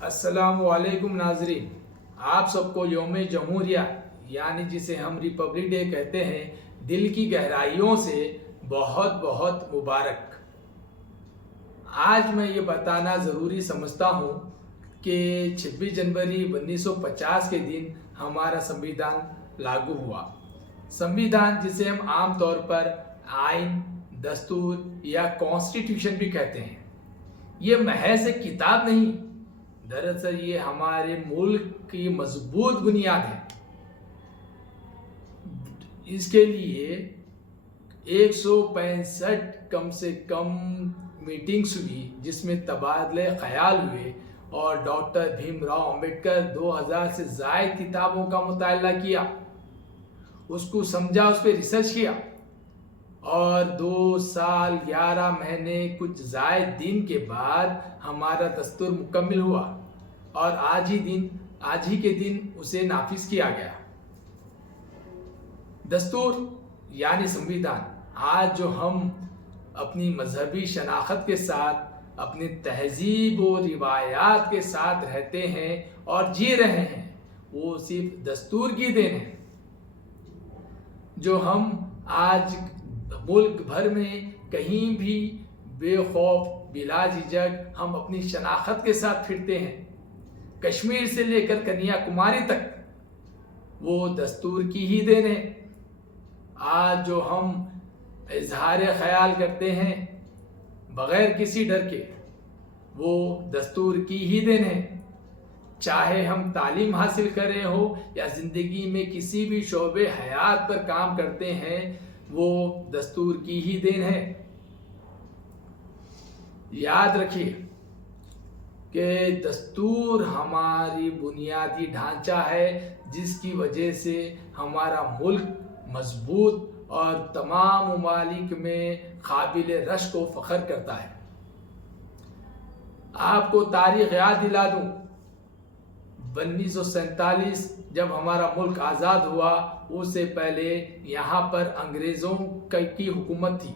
अस्सलाम वालेकुम नाजरीन, आप सबको यौम जमहूरिया यानी जिसे हम रिपब्लिक डे कहते हैं, दिल की गहराइयों से बहुत बहुत मुबारक। आज मैं ये बताना ज़रूरी समझता हूँ कि 26 जनवरी 1950 के दिन हमारा संविधान लागू हुआ। संविधान जिसे हम आम तौर पर आइन, दस्तूर या कॉन्स्टिट्यूशन भी कहते हैं, ये महज एक किताब नहीं, दरअसल ये हमारे मुल्क की मजबूत बुनियाद है। इसके लिए 165 कम से कम मीटिंग्स हुई, जिसमें तबादले ख्याल हुए और डॉक्टर भीमराव अंबेडकर 2000 से ज़ायद किताबों का मुताला किया, उसको समझा, उस पर रिसर्च किया और 2 साल 11 महीने कुछ ज़ायद दिन के बाद हमारा दस्तूर मुकम्मल हुआ और आज ही के दिन उसे नाफिज किया गया। दस्तूर यानी संविधान, आज जो हम अपनी मजहबी शनाख्त के साथ, अपनी तहजीब और रिवायात के साथ रहते हैं और जी रहे हैं, वो सिर्फ दस्तूर की देन है। जो हम आज मुल्क भर में कहीं भी बेखौफ बिला झिझक हम अपनी शनाख्त के साथ फिरते हैं, कश्मीर से लेकर कन्याकुमारी तक, वो दस्तूर की ही देन है। आज जो हम इजहार ख्याल करते हैं बगैर किसी डर के, वो दस्तूर की ही देन है। चाहे हम तालीम हासिल कर रहे हो या ज़िंदगी में किसी भी शोबे हयात पर काम करते हैं, वो दस्तूर की ही देन है। याद रखिए कि दस्तूर हमारी बुनियादी ढांचा है, जिसकी वजह से हमारा मुल्क मजबूत और तमाम ममालिक में काबिल रश्क व फ़ख्र करता है। आपको तारीख़ याद दिला दूँ, 1947 जब हमारा मुल्क आज़ाद हुआ, उससे पहले यहाँ पर अंग्रेज़ों की हुकूमत थी।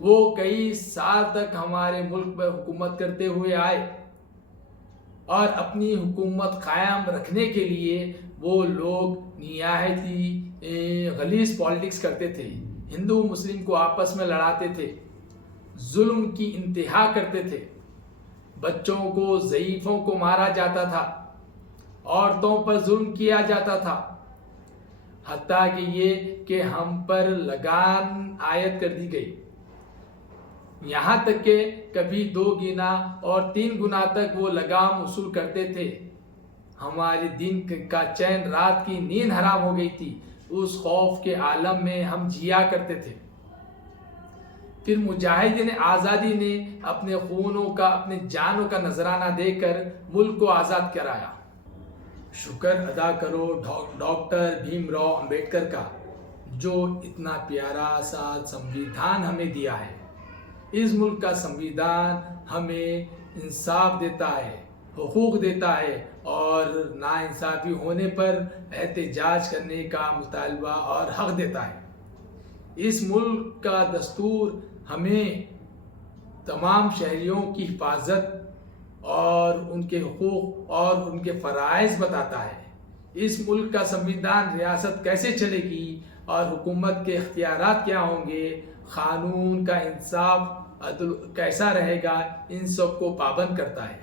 वो कई साल तक हमारे मुल्क पर हुकूमत करते हुए आए और अपनी हुकूमत कायम रखने के लिए वो लोग निहायती गलीज़ पॉलिटिक्स करते थे, हिंदू मुस्लिम को आपस में लड़ाते थे, जुल्म की इंतहा करते थे, बच्चों को, ज़ईफ़ों को मारा जाता था, औरतों पर जुल्म किया जाता था, हत्ता कि ये कि हम पर लगान आयत कर दी गई। यहाँ तक कि कभी 2 गुना और 3 गुना तक वो लगाम वसूल करते थे। हमारे दिन का चैन, रात की नींद हराम हो गई थी। उस खौफ के आलम में हम जिया करते थे। फिर मुजाहिदीन आज़ादी ने अपने खूनों का, अपने जानों का नजराना देकर मुल्क को आज़ाद कराया। शुक्र अदा करो डॉक्टर भीमराव अंबेडकर का, जो इतना प्यारा सा संविधान हमें दिया है। इस मुल्क का संविधान हमें इंसाफ देता है, हुकूक देता है और नाइंसाफ़ी होने पर एहतजाज करने का मुतालबा और हक देता है। इस मुल्क का दस्तूर हमें तमाम शहरियों की हिफाजत और उनके हुकूक और उनके फ़राइज़ बताता है। इस मुल्क का संविधान रियासत कैसे चलेगी और हुकूमत के इख्तियारात क्या होंगे, क़ानून का इंसाफ अदल कैसा रहेगा, इन सब को पाबंद करता है।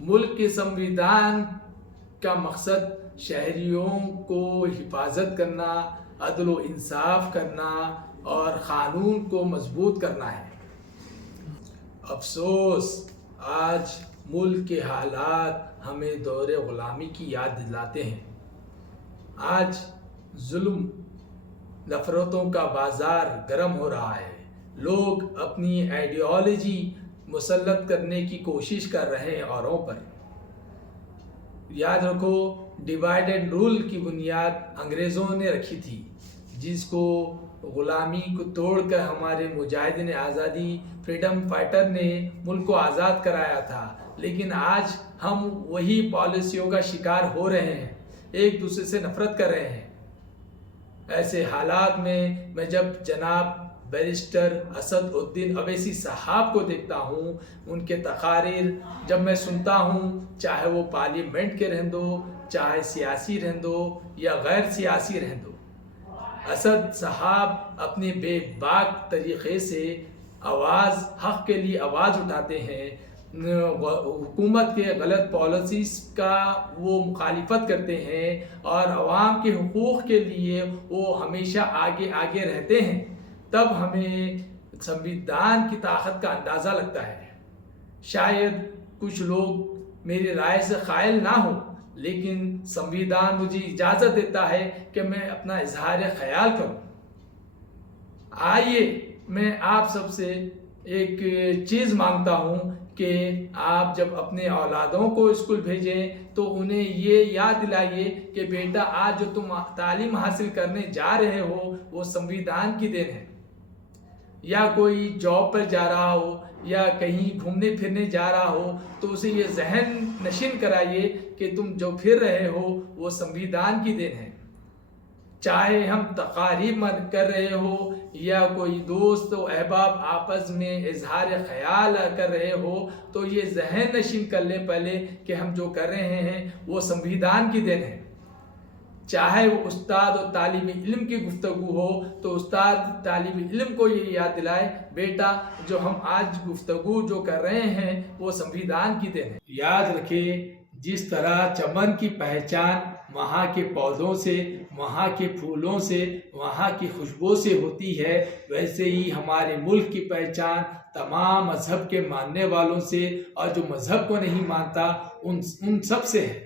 मुल्क के संविधान का मकसद शहरियों को हिफाजत करना, अदल व इंसाफ करना और क़ानून को मजबूत करना है। अफसोस, आज मुल्क के हालात हमें दौरे ग़ुलामी की याद दिलाते हैं। आज जुल्म, नफ़रतों का बाज़ार गर्म हो रहा है। लोग अपनी आइडियोलॉजी मुसल्लत करने की कोशिश कर रहे हैं औरों पर। याद रखो, डिवाइड एंड रूल की बुनियाद अंग्रेज़ों ने रखी थी, जिसको ग़ुलामी को तोड़कर हमारे मुजाहिदीन आज़ादी, फ्रीडम फाइटर ने मुल्क को आज़ाद कराया था। लेकिन आज हम वही पॉलिसियों का शिकार हो रहे हैं, एक दूसरे से नफ़रत कर रहे हैं। ऐसे हालात में मैं जब जनाब بیرسٹر اسد الدین اویسی صاحب کو دیکھتا ہوں، ان کے تقاریر جب میں سنتا ہوں، چاہے وہ پارلیمنٹ کے رہندو، چاہے سیاسی رہندو یا غیر سیاسی رہندو، اسد صاحب اپنے بے باک طریقے سے حق کے لیے آواز اٹھاتے ہیں، حکومت کے غلط پالیسیز کا وہ مخالفت کرتے ہیں اور عوام کے حقوق کے لیے وہ ہمیشہ آگے رہتے ہیں، تب ہمیں سنویدھان کی طاقت کا اندازہ لگتا ہے۔ شاید کچھ لوگ میری رائے سے قائل نہ ہوں، لیکن سنویدھان مجھے اجازت دیتا ہے کہ میں اپنا اظہار خیال کروں۔ آئیے میں آپ سب سے ایک چیز مانگتا ہوں کہ آپ جب اپنے اولادوں کو اسکول بھیجیں تو انہیں یہ یاد دلائیے کہ بیٹا آج جو تم تعلیم حاصل کرنے جا رہے ہو وہ سنویدھان کی دین ہے۔ یا کوئی جاب پر جا رہا ہو یا کہیں گھومنے پھرنے جا رہا ہو تو اسے یہ ذہن نشین کرائیے کہ تم جو پھر رہے ہو وہ سنویدھان کی دین ہے۔ چاہے ہم تقاریب کر رہے ہو یا کوئی دوست و احباب آپس میں اظہار خیال کر رہے ہو تو یہ ذہن نشین کر لیں پہلے کہ ہم جو کر رہے ہیں وہ سنویدھان کی دین ہے۔ چاہے وہ استاد اور طالب علم کی گفتگو ہو تو استاد طالب علم کو یہ یاد دلائے، بیٹا جو ہم آج گفتگو جو کر رہے ہیں وہ سنویدھان کی دین ہے۔ یاد رکھیں، جس طرح چمن کی پہچان وہاں کے پودوں سے، وہاں کے پھولوں سے، وہاں کی خوشبو سے ہوتی ہے، ویسے ہی ہمارے ملک کی پہچان تمام مذہب کے ماننے والوں سے اور جو مذہب کو نہیں مانتا ان سب سے ہے۔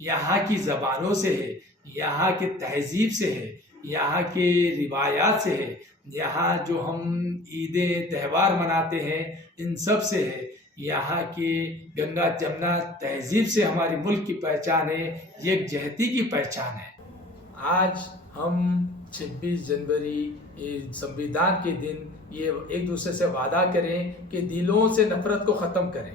یہاں کی زبانوں سے ہے، یہاں کے تہذیب سے ہے، یہاں کے روایات سے ہے، یہاں جو ہم عیدیں تہوار مناتے ہیں ان سب سے ہے، یہاں کی گنگا جمنا تہذیب سے ہمارے ملک کی پہچان ہے، یکجہتی کی پہچان ہے۔ آج ہم 26 جنوری سنویدھان کے دن یہ ایک دوسرے سے وعدہ کریں کہ دلوں سے نفرت کو ختم کریں،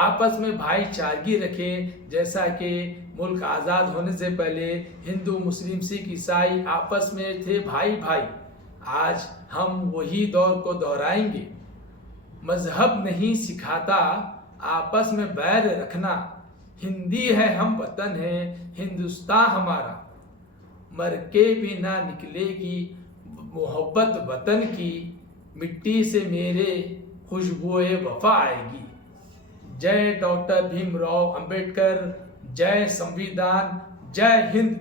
آپس میں بھائی چارگی رکھیں، جیسا کہ ملک آزاد ہونے سے پہلے ہندو مسلم سکھ عیسائی آپس میں تھے بھائی بھائی۔ آج ہم وہی دور کو دہرائیں گے۔ مذہب نہیں سکھاتا آپس میں بیر رکھنا، ہندی ہے ہم وطن ہے ہندوستان ہمارا، مر کے بھی نہ نکلے گی محبت وطن کی، مٹی سے میرے خوشبوئے وفا آئے گی۔ جے ڈاکٹر بھیم راؤ امبیڈکر، جے سنویدھان، جے ہند۔